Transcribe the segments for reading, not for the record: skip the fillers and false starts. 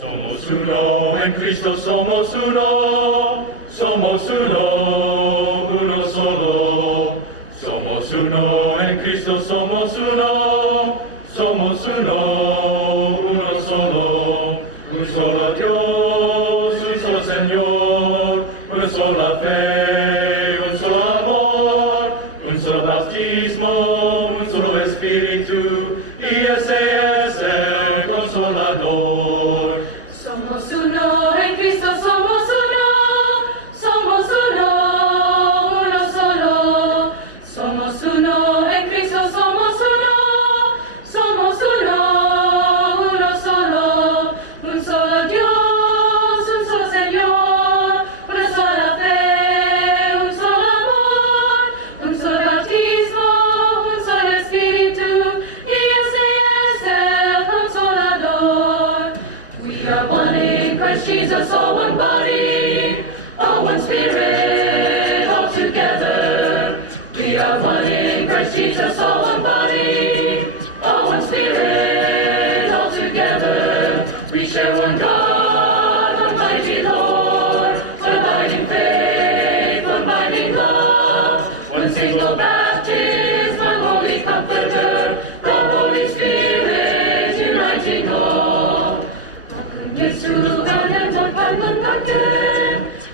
Somos uno en Cristo, somos uno solo. Somos uno en Cristo, somos uno solo. Un solo Dios, un solo Señor, una sola fe, un solo amor, un solo bautismo, un solo Espíritu, y ese es el Consolador. Somos uno en Cristo, somos uno solo. Somos uno en Cristo, somos uno solo. Un solo Dios, un solo Señor, una sola fe, un solo amor, un solo bautismo, un solo Espíritu, y ese es el Consolador. We are one in Christ Jesus, all one body, all one Spirit, all together. We are one in Christ Jesus, all one body, all one Spirit, all together. We share one God, one mighty Lord, one abiding faith, one binding love, one single baptism, one holy Comforter, the Holy Spirit uniting all. 예수 안에 못하는 함께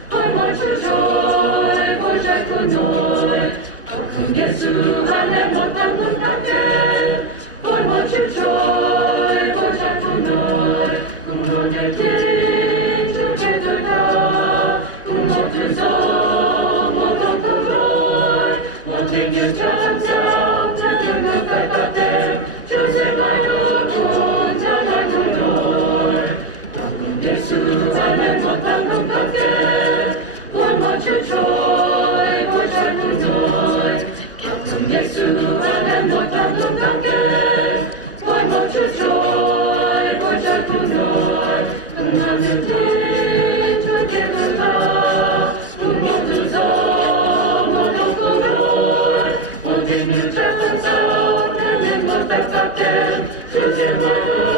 벌벌 주joy 보자꾸노 큰 예수 안에 못하는 함께 벌벌 주joy 보자꾸노 꿈을 뛴 주제들과 꿈을 주소 모두 꿈을 원생의 천장 찾은 그 발바닥 주제마요 혼자가 눈돌 예수 안에 못하는 함께 벌벌 주joy 보자꾸노 큰 예수 안에 못하는 함께 벌벌 주joy 보자꾸노 흥하는 길 주제들과 꿈을 주소 모두 꿈을 원생의 천장 찾은 그 발바닥 주제마요